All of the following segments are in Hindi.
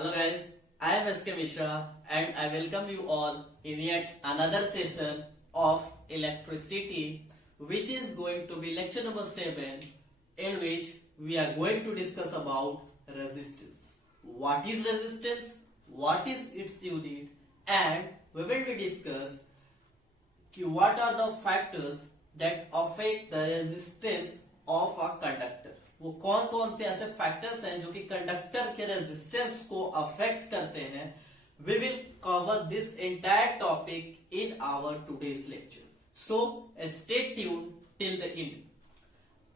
Hello guys, I am SK Mishra and I welcome you all in yet another session of electricity, which is going to be lecture number 7, in which we are going to discuss about resistance. What is resistance? What is its unit? And we will be discuss what are the factors that affect the resistance of a conductor. वो कौन कौन से ऐसे फैक्टर्स हैं जो कि कंडक्टर के रेजिस्टेंस को अफेक्ट करते हैं. We will cover this entire topic in our today's lecture, so stay tune till the end.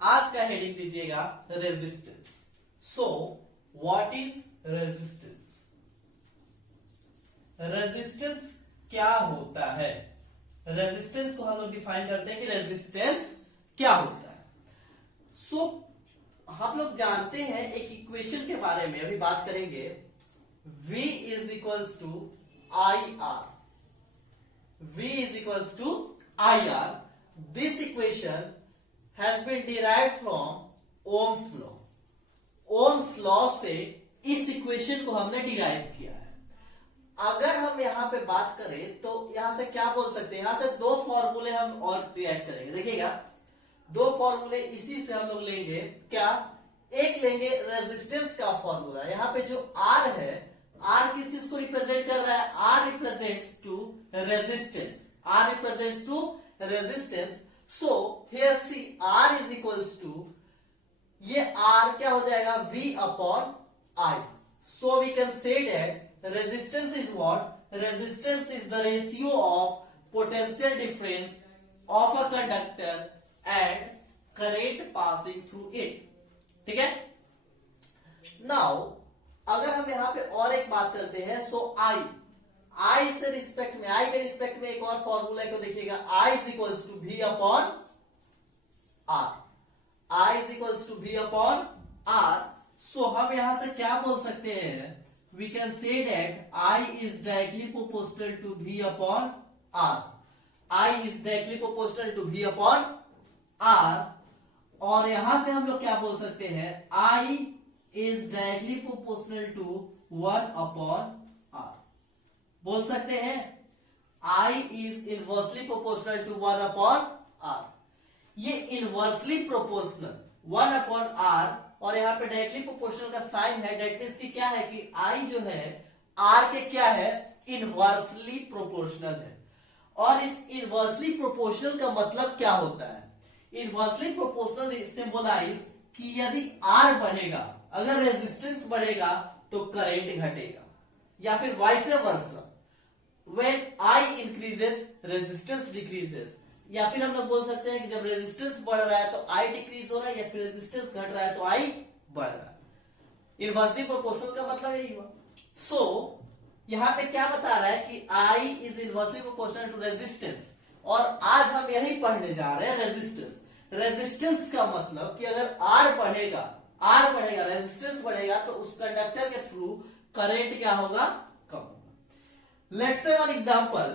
आज का हेडिंग दीजिएगा resistance. So what is resistance? Resistance क्या होता है? रेजिस्टेंस को हम लोग डिफाइन करते हैं कि रेजिस्टेंस क्या होता है. सो हम लोग जानते हैं एक इक्वेशन के बारे में अभी बात करेंगे. V is equals to I R. V is equals to I R. This equation has been derived from Ohm's law. Ohm's law से इस इक्वेशन को हमने डिराइव किया है. अगर हम यहां पे बात करें तो यहां से क्या बोल सकते हैं? यहां से दो फॉर्मूले हम और डिराइव करेंगे. देखिएगा, दो फॉर्मूले इसी से हम लोग लेंगे. क्या? एक लेंगे रेजिस्टेंस का फॉर्मूला. यहां पे जो R है, R किस चीज को रिप्रेजेंट कर रहा है? R represents to resistance. R represents to resistance. So here see R is equals to, ये R क्या हो जाएगा? V upon I. So we can say that resistance is what? Resistance is the ratio of potential difference of a conductor and current passing through it. ठीक है. नाउ अगर हम यहां पे और एक बात करते हैं, सो आई से रिस्पेक्ट में, आई के रिस्पेक्ट में एक और फॉर्मूला को देखिएगा. I is equals to V upon R. I is equals to V upon R. So हम यहां से क्या बोल सकते हैं? We can say that I is directly proportional to V upon R. I is directly proportional to V upon R. और यहां से हम लोग क्या बोल सकते हैं? I is directly proportional to 1 upon R. बोल सकते हैं I is inversely proportional to 1 upon R. ये इनवर्सली प्रोपोर्शनल 1 अपॉन R और यहां पे डायरेक्टली प्रोपोर्शनल का साइन है. डेट मींस की क्या है कि I जो है R के क्या है? इनवर्सली प्रोपोर्शनल है. और इस इनवर्सली प्रोपोर्शनल का मतलब क्या होता है? इनवर्सली प्रोपोर्शनल सिंबलाइज कि यदि R बढ़ेगा, अगर रेजिस्टेंस बढ़ेगा तो करंट घटेगा, या फिर vice versa. When I increases resistance decreases. या फिर हम लोग बोल सकते हैं कि जब रेजिस्टेंस बढ़ रहा है तो I डिक्रीज हो रहा है, या फिर रेजिस्टेंस घट रहा है तो I बढ़ रहा है. इनवर्सली प्रोपोर्शनल का मतलब यही हुआ. सो यहां पे क्या बता रहा है कि I is inversely proportional to resistance. और आज हम यही पढ़ने जा रहे हैं रेजिस्टेंस. रेजिस्टेंस का मतलब कि अगर R बढ़ेगा, रेजिस्टेंस बढ़ेगा तो उस कंडक्टर के थ्रू करंट क्या होगा? कम होगा. लेट्स से वन एग्जांपल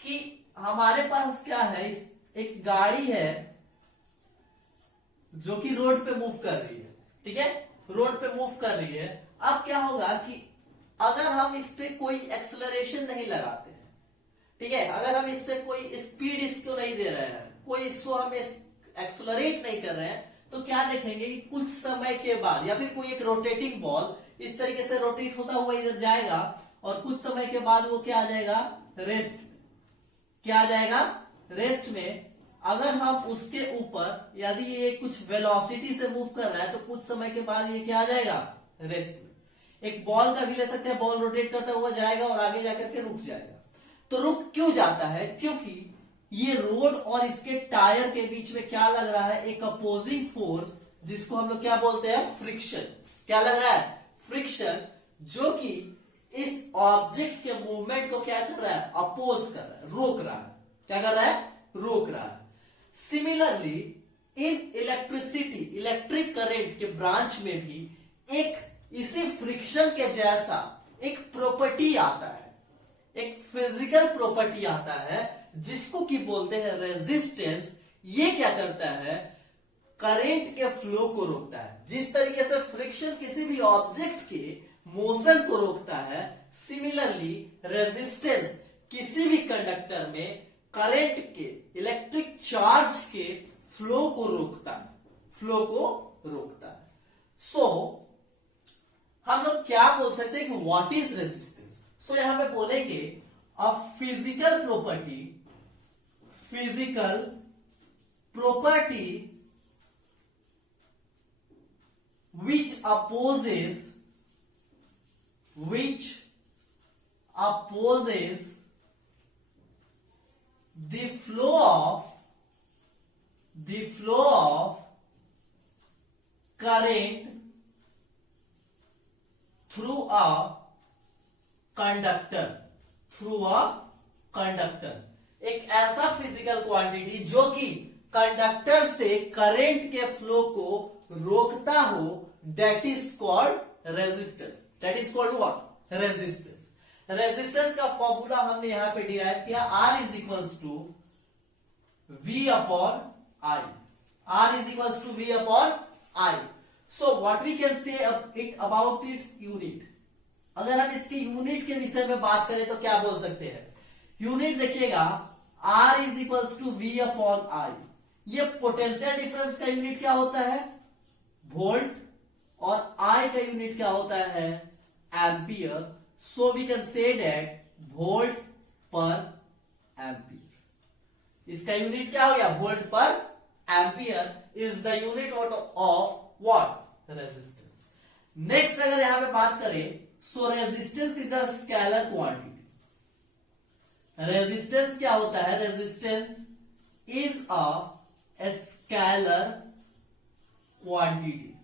कि हमारे पास क्या है? एक गाड़ी है जो कि रोड पे मूव कर रही है. ठीक है, रोड पे मूव कर रही है. अब क्या होगा कि अगर हम इस पे कोई एक्सेलरेशन नहीं लगाते हैं, ठीक है, अगर हम इस पे कोई स्पीड इसको नहीं दे रहे हैं, कोई इसको हम एक्सेलरेट नहीं कर रहे हैं, तो क्या देखेंगे कि कुछ समय के बाद, या फिर कोई एक रोटेटिंग बॉल इस तरीके से रोटेट होता हुआ इधर जाएगा और कुछ समय के बाद वो क्या आ जाएगा? रेस्ट में. क्या आ जाएगा? रेस्ट में. अगर हम उसके ऊपर, यदि ये कुछ वेलोसिटी से मूव कर रहा है तो कुछ समय के बाद ये क्या आ जाएगा? रेस्ट में. एक बॉल का भी ले सकते हैं, बॉल रोटेट करता हुआ जाएगा और आगे जाकर के रुक जाएगा. तो रुक क्यों जाता है? क्योंकि ये रोड और इसके टायर के बीच में क्या लग रहा है? एक अपोजिंग फोर्स, जिसको हम लोग क्या बोलते हैं? फ्रिक्शन. क्या लग रहा है? फ्रिक्शन, जो कि इस ऑब्जेक्ट के मूवमेंट को क्या कर रहा है? अपोज कर रहा है, रोक रहा है. क्या कर रहा है? रोक रहा है. Similarly in electricity, electric current के ब्रांच में भी एक इसी फ्रिक्शन के जैसा एक प्रॉपर्टी आता है, एक फिजिकल प्रॉपर्टी आता है, जिसको कि बोलते हैं रेजिस्टेंस. ये क्या करता है? करंट के फ्लो को रोकता है. जिस तरीके से फ्रिक्शन किसी भी ऑब्जेक्ट के मोशन को रोकता है। सिमिलरली रेजिस्टेंस किसी भी कंडक्टर में करंट के, इलेक्ट्रिक चार्ज के फ्लो को रोकता है, सो हम लोग क्या बोल सकते हैं कि व्हाट इज रेजिस्टेंस। सो यहां पे बोलेंगे a physical property which opposes the flow of current through a conductor। एक ऐसा फिजिकल क्वांटिटी जो कि कंडक्टर से करंट के फ्लो को रोकता हो, that is called resistance। that is called what? Resistance. Resistance का फॉर्मूला हमने यहां पे डिराइव किया, R is equals to V upon I। R is equals to V upon I। So what we can say it about its unit. अगर हम इसके यूनिट के विषय में बात करें तो क्या बोल सकते हैं? यूनिट देखिएगा, R is equals to V upon I। ये पोटेंशियल डिफरेंस का यूनिट क्या होता है? वोल्ट। और I का यूनिट क्या होता है? Ampere. So we can say that volt per ampere. इसका यूनिट क्या हो गया? Volt per ampere is the unit of what? Resistance. Next अगर यहां पे बात करें, so resistance is a scalar quantity. Resistance क्या होता है? Resistance is a scalar quantity.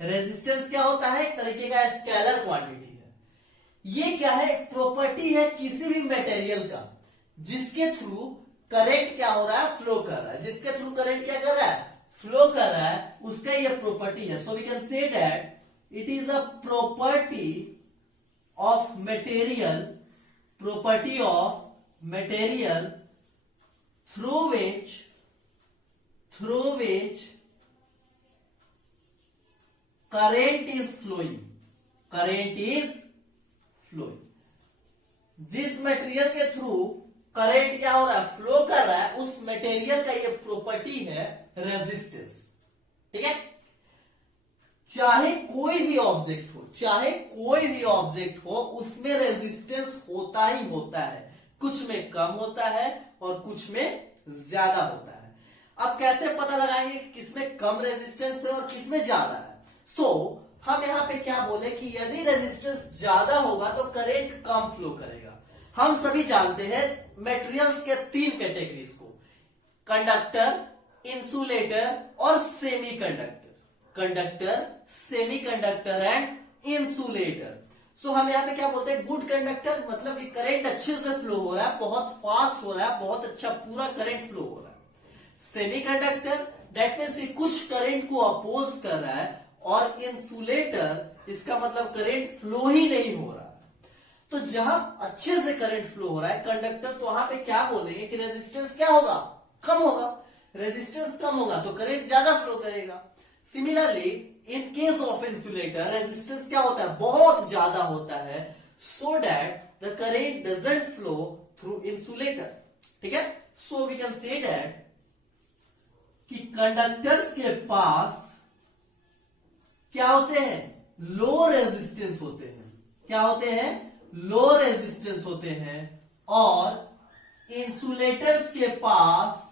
Resistance क्या होता है? एक तरीके का स्केलर क्वांटिटी है। ये क्या है? प्रॉपर्टी है किसी भी मटेरियल का जिसके थ्रू करंट क्या हो रहा है? फ्लो कर रहा है। जिसके थ्रू करंट क्या कर रहा है? फ्लो कर रहा है, उसका ये प्रॉपर्टी है। So we can say that it is a property of material through which current is flowing। जिस मटेरियल के थ्रू करंट क्या हो रहा है? फ्लो कर रहा है, उस मटेरियल का ये प्रॉपर्टी है रेजिस्टेंस। ठीक है? चाहे कोई भी ऑब्जेक्ट हो, उसमें रेजिस्टेंस होता ही होता है। कुछ में कम होता है और कुछ में ज्यादा होता है। अब कैसे पता लगाएंगे कि किसमें कम रेजिस्टेंस है और किसमें ज्यादा है? हम यहां पे क्या बोले कि यदि रेजिस्टेंस ज्यादा होगा तो करंट कम फ्लो करेगा। हम सभी जानते हैं मटेरियल्स के 3 कैटेगरीज को, कंडक्टर, इंसुलेटर और सेमीकंडक्टर एंड इंसुलेटर। सो हम यहाँ पे क्या बोलते हैं? गुड कंडक्टर मतलब कि करंट अच्छे से फ्लो हो रहा है, बहुत फास्ट हो रहा है, बहुत अच्छा पूरा करंट फ्लो हो रहा है। सेमीकंडक्टर दैट मींस कुछ करंट को अपोज कर रहा है, और इंसुलेटर इसका मतलब करंट फ्लो ही नहीं हो रहा है। तो जहां अच्छे से करंट फ्लो हो रहा है कंडक्टर, तो वहां पे क्या बोलेंगे कि रेजिस्टेंस क्या होगा? कम होगा। रेजिस्टेंस कम होगा तो करंट ज्यादा फ्लो करेगा। Similarly in case of insulator resistance क्या होता है? बहुत ज्यादा होता है, so that the current doesn't flow through insulator. ठीक है? So we can say that कि कंडक्टर्स के पास क्या होते हैं? लो रेजिस्टेंस होते हैं। क्या होते हैं? लो रेजिस्टेंस होते हैं। और इंसुलेटर्स के पास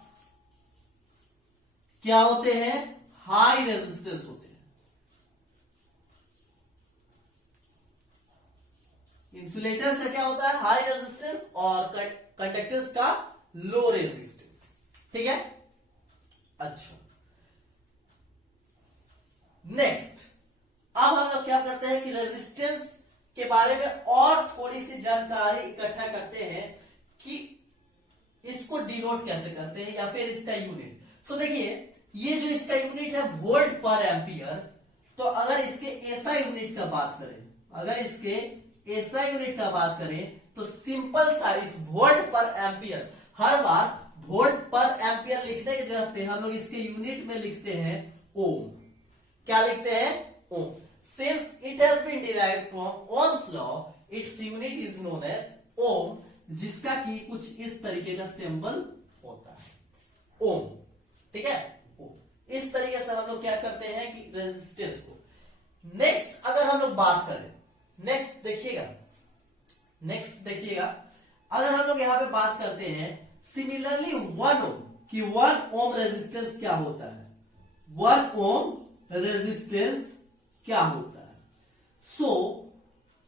क्या होते हैं? हाई रेजिस्टेंस होते हैं। इंसुलेटर से क्या होता है? हाई रेजिस्टेंस, और कंडक्टर्स का लो रेजिस्टेंस। ठीक है? अच्छा, नेक्स्ट अब हम लोग क्या करते हैं कि रेजिस्टेंस के बारे में और थोड़ी सी जानकारी इकट्ठा करते हैं कि इसको डिनोट कैसे करते हैं या फिर इसका यूनिट। सो देखिए, ये जो इसका यूनिट है वोल्ट पर एम्पियर, तो अगर इसके एसआई यूनिट का बात करें तो सिंपल सा इस वोल्ट पर एम्पियर, हर बार वोल्ट पर एम्पियर लिखने के जगह पे हम लोग इसके यूनिट में लिखते हैं ओम। क्या लिखते हैं? ओम। Since it has been derived from Ohm's law, its unit is known as ohm, जिसका कि कुछ इस तरीके का सिंबल होता है ओम। ठीक है, इस तरीके से हम लोग क्या करते हैं कि रेजिस्टेंस को। नेक्स्ट अगर हम लोग बात करें, नेक्स्ट देखिएगा, अगर हम लोग यहां पे बात करते हैं सिमिलरली 1 ओम, कि 1 ओम रेजिस्टेंस क्या होता है, 1 ओम रेजिस्टेंस क्या होता है। So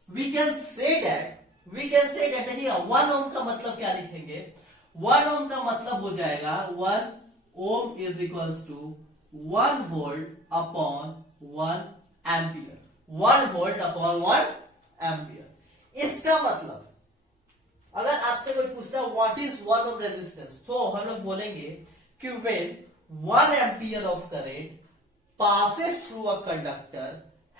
we can say that देखिएगा 1 ओम का मतलब क्या लिखेंगे, 1 ओम का मतलब हो जाएगा 1 ohm is equals to 1 volt upon 1 ampere, 1 volt upon 1 ampere. इसका मतलब अगर आपसे कोई पूछता है व्हाट इज 1 ओम रेजिस्टेंस, तो हम लोग बोलेंगे कि when 1 ampere of current passes through a conductor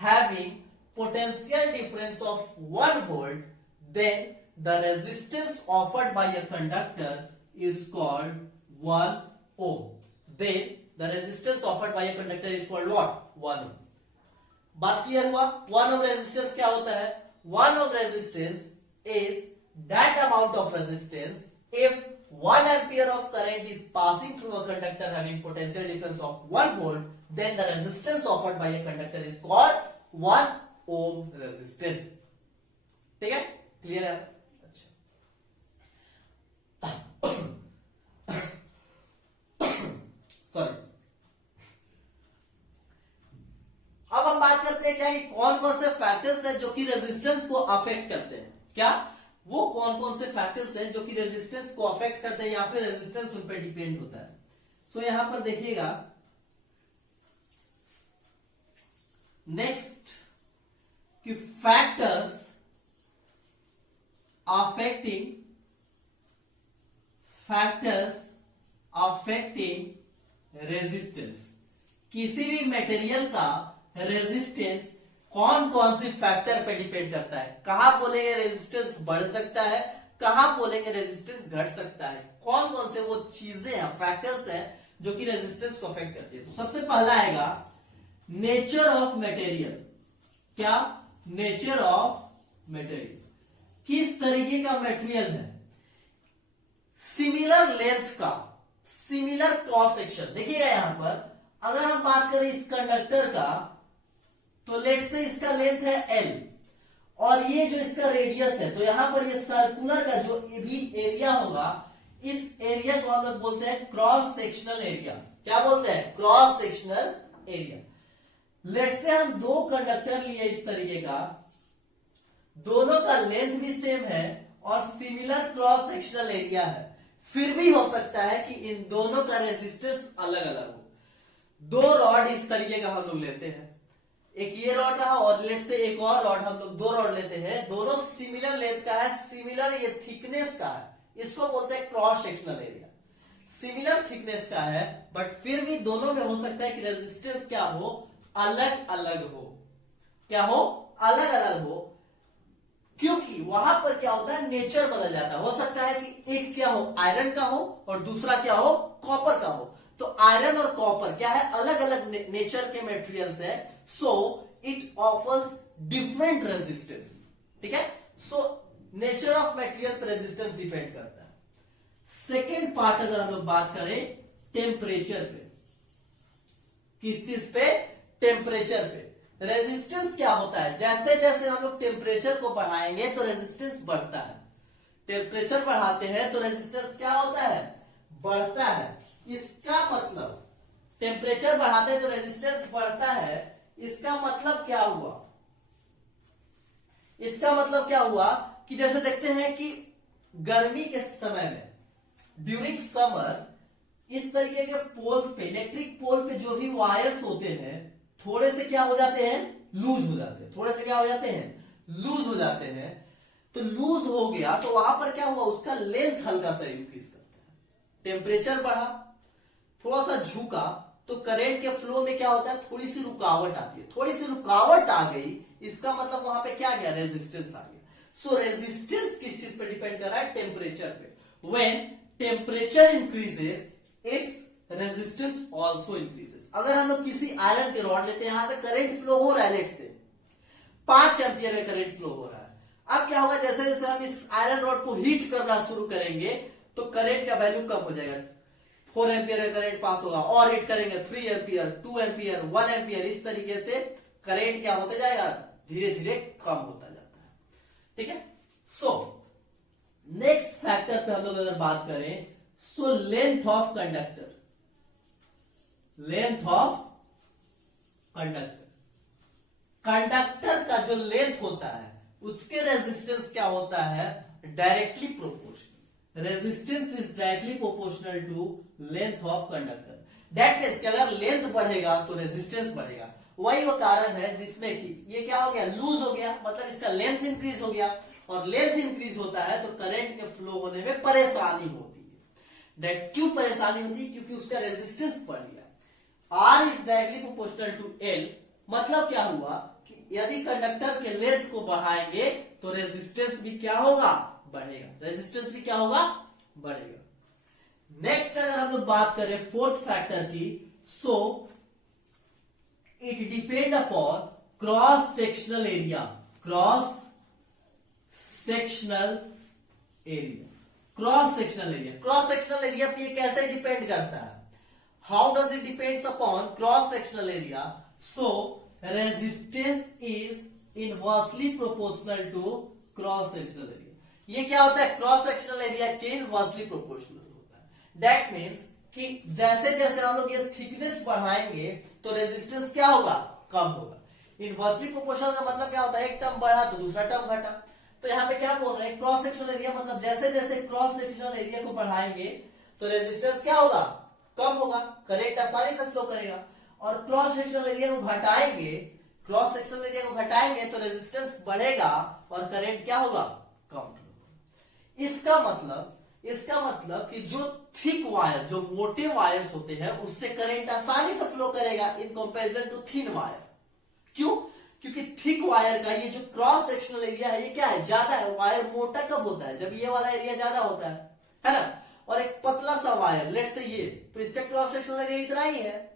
having potential difference of 1 volt, then the resistance offered by a conductor is called 1 ohm. Then the resistance offered by a conductor is called what? 1 ohm. बात क्लियर हुआ। 1 ohm resistance क्या होता है? 1 ohm resistance is that amount of resistance if 1 ampere of current is passing through a conductor having potential difference of 1 volt, then the resistance offered by a conductor is called 1 ohm resistance. ठीक है, क्लियर है? अच्छा, सॉरी। अब हम बात करते हैं क्या कि कौन कौन से फैक्टर्स हैं जो कि रेजिस्टेंस को अफेक्ट करते हैं। क्या वो कौन कौन से फैक्टर्स हैं जो कि रेजिस्टेंस को अफेक्ट करते हैं या फिर रेजिस्टेंस उन पर डिपेंड होता है। सो यहां पर देखिएगा, नेक्स्ट कि फैक्टर्स अफेक्टिंग रेजिस्टेंस, किसी भी मटेरियल का रेजिस्टेंस कौन कौन सी फैक्टर पे डिपेंड करता है। कहां बोलेंगे रेजिस्टेंस बढ़ सकता है, कहां बोलेंगे रेजिस्टेंस घट सकता है, कौन कौन से वो चीजें हैं, फैक्टर्स हैं जो कि रेजिस्टेंस को अफेक्ट करती है। तो सबसे पहला आएगा नेचर ऑफ मटेरियल। क्या? नेचर ऑफ मटेरियल, किस तरीके का मटेरियल है, सिमिलर लेंथ का, सिमिलर क्रॉस सेक्शन। देखिएगा यहां पर अगर हम बात करें इस कंडक्टर का, तो लेट से इसका लेंथ है L और ये जो इसका रेडियस है, तो यहां पर ये सर्कुलर का जो भी एरिया होगा, इस एरिया को हम लोग बोलते हैं क्रॉस सेक्शनल एरिया। क्या बोलते हैं? Cross sectional area. लेट से हम दो कंडक्टर लिए इस तरीके का, दोनों का लेंथ भी सेम है और सिमिलर क्रॉस सेक्शनल एरिया है, फिर भी हो सकता है कि इन दोनों का रेजिस्टेंस अलग अलग हो। दो रॉड इस तरीके का हम लोग लेते हैं, एक ये रॉड रहा और लेट से एक और रॉड, हम लोग दो रॉड लेते हैं, दोनों सिमिलर लेंथ का है, सिमिलर ये थिकनेस का है, इसको बोलते हैं cross sectional area. Similar thickness का है बट फिर भी दोनों में हो सकता है कि रेजिस्टेंस क्या हो, अलग अलग हो। क्या हो? अलग अलग हो, क्योंकि वहां पर क्या होता है, नेचर बदल जाता है। हो सकता है कि एक क्या हो, आयरन का हो और दूसरा क्या हो, कॉपर का हो। तो आयरन और कॉपर क्या है, अलग अलग नेचर के मटेरियल्स है, so it offers different resistance. ठीक है, सो नेचर ऑफ मटेरियल पर रेजिस्टेंस डिपेंड करता है। सेकेंड पार्ट अगर हम लोग बात करें टेम्परेचर पे, किस चीज पे? टेम्परेचर पे। रेजिस्टेंस क्या होता है, जैसे जैसे हम लोग टेम्परेचर को बढ़ाएंगे तो रेजिस्टेंस बढ़ता है। टेम्परेचर बढ़ाते हैं तो रेजिस्टेंस क्या होता है, बढ़ता है। इसका मतलब टेम्परेचर बढ़ाते हैं तो रेजिस्टेंस बढ़ता है, इसका मतलब क्या हुआ, इसका मतलब क्या हुआ कि जैसे देखते हैं कि गर्मी के समय में ड्यूरिंग समर इस तरीके के पोल्स पे, इलेक्ट्रिक पोल पे जो भी वायर्स होते हैं थोड़े से क्या हो जाते हैं, लूज हो जाते हैं। थोड़े से क्या हो जाते हैं, लूज हो जाते हैं। तो लूज हो गया तो वहां पर क्या हुआ, उसका लेंथ हल्का सा इंक्रीज करता है। टेम्परेचर बढ़ा, थोड़ा सा झुका तो करंट के फ्लो में क्या होता है, थोड़ी सी रुकावट आती है। थोड़ी सी रुकावट आ गई, इसका मतलब वहां पे क्या गया, रेजिस्टेंस आ गया। सो रेजिस्टेंस किस चीज पे डिपेंड कर रहा है, टेम्परेचर पे। When temperature increases its resistance also increases. अगर हम लोग किसी आयरन के रॉड लेते हैं, यहां से करंट फ्लो हो रहा है लेट से, 5 एम्पियर में करंट फ्लो हो रहा है। अब क्या होगा, जैसे जैसे हम इस आयरन रॉड को हीट करना शुरू करेंगे तो करंट का वैल्यू कम हो जाएगा। 4 एम्पियर में करंट पास होगा, और हीट करेंगे 3 एम्पियर, 2 एम्पियर, 1 एम्पियर, इस तरीके से करंट क्या होते जाएगा, धीरे धीरे कम होता जाता है। ठीक है। सो नेक्स्ट फैक्टर पे हम लोग अगर बात करें, so length of conductor, length of conductor, conductor का जो लेंथ होता है उसके रेजिस्टेंस क्या होता है, directly proportional. Resistance is directly proportional to length of conductor. That means कि अगर लेंथ बढ़ेगा तो रेजिस्टेंस बढ़ेगा। वही वो कारण है जिसमें कि ये क्या हो गया, लूज हो गया, मतलब इसका लेंथ इंक्रीज हो गया, और लेंथ इंक्रीज होता है तो करंट के फ्लो होने में परेशानी होती है। दैट क्यों परेशानी होती है, क्योंकि उसका रेजिस्टेंस बढ़ गया। R is directly proportional to L, मतलब क्या हुआ कि यदि कंडक्टर के लेंथ को बढ़ाएंगे तो रेजिस्टेंस भी क्या होगा, बढ़ेगा। रेजिस्टेंस भी क्या होगा, बढ़ेगा। नेक्स्ट अगर हम लोग बात करें फोर्थ फैक्टर की, so it depend upon cross sectional area, cross sectional area, cross sectional area. Cross sectional area पे ये कैसे डिपेंड करता है, how does it depends upon cross sectional area, so resistance is inversely proportional to cross sectional area. ये क्या होता है, क्रॉस सेक्शनल एरिया के इनवर्सली प्रोपोर्शनल होता है। दैट मीन्स कि जैसे जैसे हम लोग ये थिकनेस बढ़ाएंगे तो रेजिस्टेंस क्या होगा, कम होगा। इनवर्सली प्रोपोर्शनल का मतलब क्या होता है, एक टर्म बढ़ा तो दूसरा टर्म घटा। तो यहाँ पे क्या बोल रहे हैं, क्रॉस सेक्शनल एरिया मतलब जैसे जैसे क्रॉस सेक्शनल एरिया को बढ़ाएंगे तो रेजिस्टेंस क्या होगा, कम होगा, करंट आसानी से फ्लो करेगा। और क्रॉस सेक्शनल एरिया को घटाएंगे, क्रॉस सेक्शनल एरिया को घटाएंगे तो रेजिस्टेंस बढ़ेगा और करंट क्या होगा, कम। इसका मतलब कि जो थिक वायर, जो मोटे वायर्स होते हैं उससे करंट आसानी से फ्लो करेगा in comparison to thin wire. क्यों, क्योंकि थिक वायर का ये जो क्रॉस सेक्शनल एरिया है ये क्या है, ज्यादा है। वायर मोटा कब होता है, जब ये वाला एरिया ज्यादा होता है ना। और एक पतला सा वायर, लेट से ये, तो इसका क्रॉस सेक्शनल एरिया इतना ही है।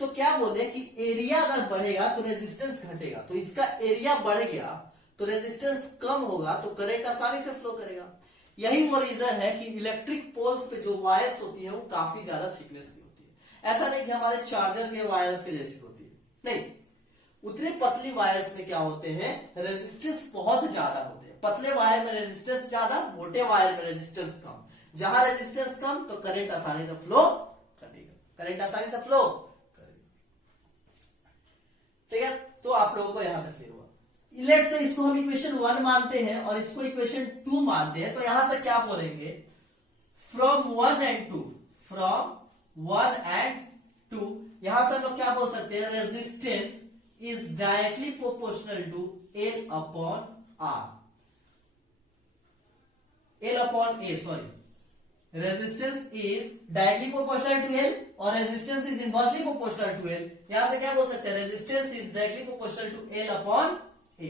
तो क्या बोले कि एरिया अगर बढ़ेगा तो रेजिस्टेंस घटेगा, तो इसका एरिया बढ़ गया तो रेजिस्टेंस कम होगा तो करंट आसानी से फ्लो करेगा। यही वो रीजन है कि इलेक्ट्रिक पोल्स पे जो वायर्स होती है वो काफी ज्यादा थिकनेस की होती है। ऐसा नहीं कि हमारे चार्जर के वायर्स के जैसी होती है, नहीं, उतने पतली वायर्स में क्या होते हैं, रेजिस्टेंस बहुत ज्यादा होते हैं। पतले वायर में रेजिस्टेंस ज्यादा, मोटे वायर में रेजिस्टेंस कम। जहां रेजिस्टेंस कम तो करंट आसानी से फ्लो करेगा, करंट आसानी से फ्लो करेगा। ठीक है, तो आप लोगों को यहां तक क्लियर हुआ। लेट से इसको हम इक्वेशन 1 मानते हैं और इसको इक्वेशन 2 मानते हैं, तो यहां से क्या बोलेंगे, फ्रॉम 1 एंड 2, फ्रॉम 1 एंड 2, यहां से हम लोग क्या बोल सकते हैं, resistance is directly proportional to L upon R, L upon A, sorry, resistance is directly proportional to L और resistance is inversely proportional to L. यहां से क्या बोल सकते हैं, resistance is directly proportional to L upon A.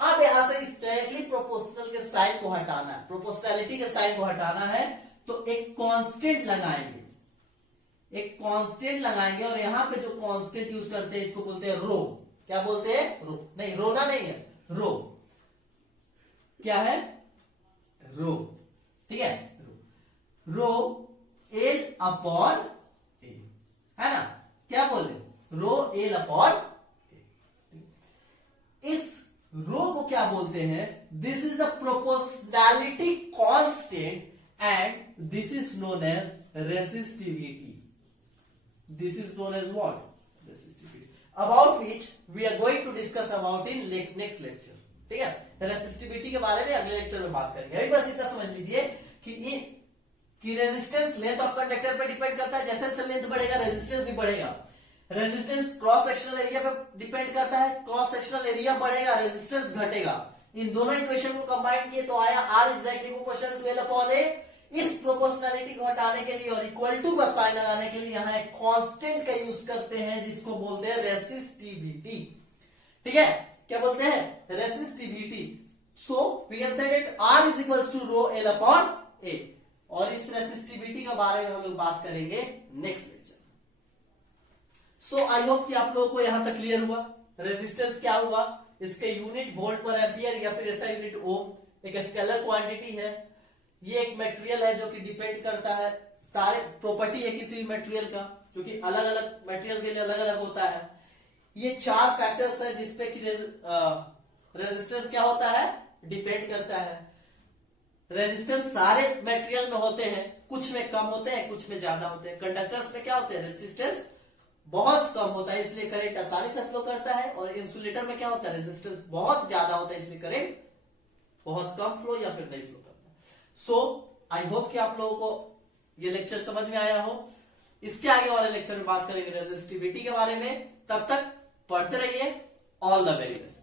अब यहां से इस डायरेक्टली प्रोपोर्शनल के साइन को हटाना है, प्रोपोर्शनैलिटी के साइन को हटाना है, तो एक कांस्टेंट लगाएंगे, एक कांस्टेंट लगाएंगे। और यहां पे जो कांस्टेंट यूज करते हैं इसको बोलते हैं रो। क्या बोलते हैं, रो, नहीं रोना नहीं है, रो। क्या है, रो, ठीक है, रो एल अपॉन ए, है ना। क्या बोले, रो एल अपॉन, इस रो को क्या बोलते हैं, this is the proportionality constant and this is known as resistivity. This is known as what, resistivity, about which we are going to discuss about in next lecture. ठीक है, रेसिस्टिविटी के बारे में अगले लेक्चर में बात करेंगे। अभी बस इतना समझ लीजिए कि रेजिस्टेंस लेंथ ऑफ कंडक्टर पे डिपेंड करता है, जैसे जैसे लेंथ बढ़ेगा रेजिस्टेंस भी बढ़ेगा। रेजिस्टेंस क्रॉस सेक्शनल एरिया पे डिपेंड करता है, क्रॉस सेक्शनल एरिया बढ़ेगा रेजिस्टेंस घटेगा। इन दोनों इक्वेशन को कंबाइन किए तो आया R is directly proportional to L upon A. इस प्रोपोर्शनैलिटी को हटाने के लिए और इक्वल टू का साइन लगाने के लिए यहां एक कांस्टेंट का यूज करते हैं जिसको बोलते हैं रेसिस्टिविटी। ठीक है, क्या बोलते हैं, resistivity. So we can say that R is equals to rho L upon A. और इस रेसिस्टिविटी के बारे में हम लोग बात करेंगे next lecture. So I hope कि आप लोगों को यहां तक क्लियर हुआ, रेजिस्टेंस क्या हुआ, इसके यूनिट वोल्ट पर एम्पियर या फिर ऐसा यूनिट ओम। एक स्केलर क्वांटिटी है। ये एक मटेरियल है जो कि डिपेंड करता है, सारे प्रॉपर्टी है किसी भी मटेरियल का जो कि अलग अलग मटेरियल के लिए अलग अलग होता है। ये 4 फैक्टर्स है जिसपे कि रेजिस्टेंस क्या होता है, डिपेंड करता है। रेजिस्टेंस सारे मटेरियल में होते हैं, कुछ में कम होते हैं, कुछ में ज्यादा होते हैं। कंडक्टर्स में क्या होते हैं, रेजिस्टेंस बहुत कम होता है इसलिए करंट आसानी से फ्लो करता है, और इंसुलेटर में क्या होता है, रेजिस्टेंस बहुत ज्यादा होता है इसलिए करंट बहुत कम फ्लो या फिर नहीं फ्लो करता। सो आई होप कि आप लोगों को ये लेक्चर समझ में आया हो। इसके आगे वाले लेक्चर में बात करेंगे रेजिस्टिविटी के बारे में। तब तक पढ़ते रहिए। All the very best.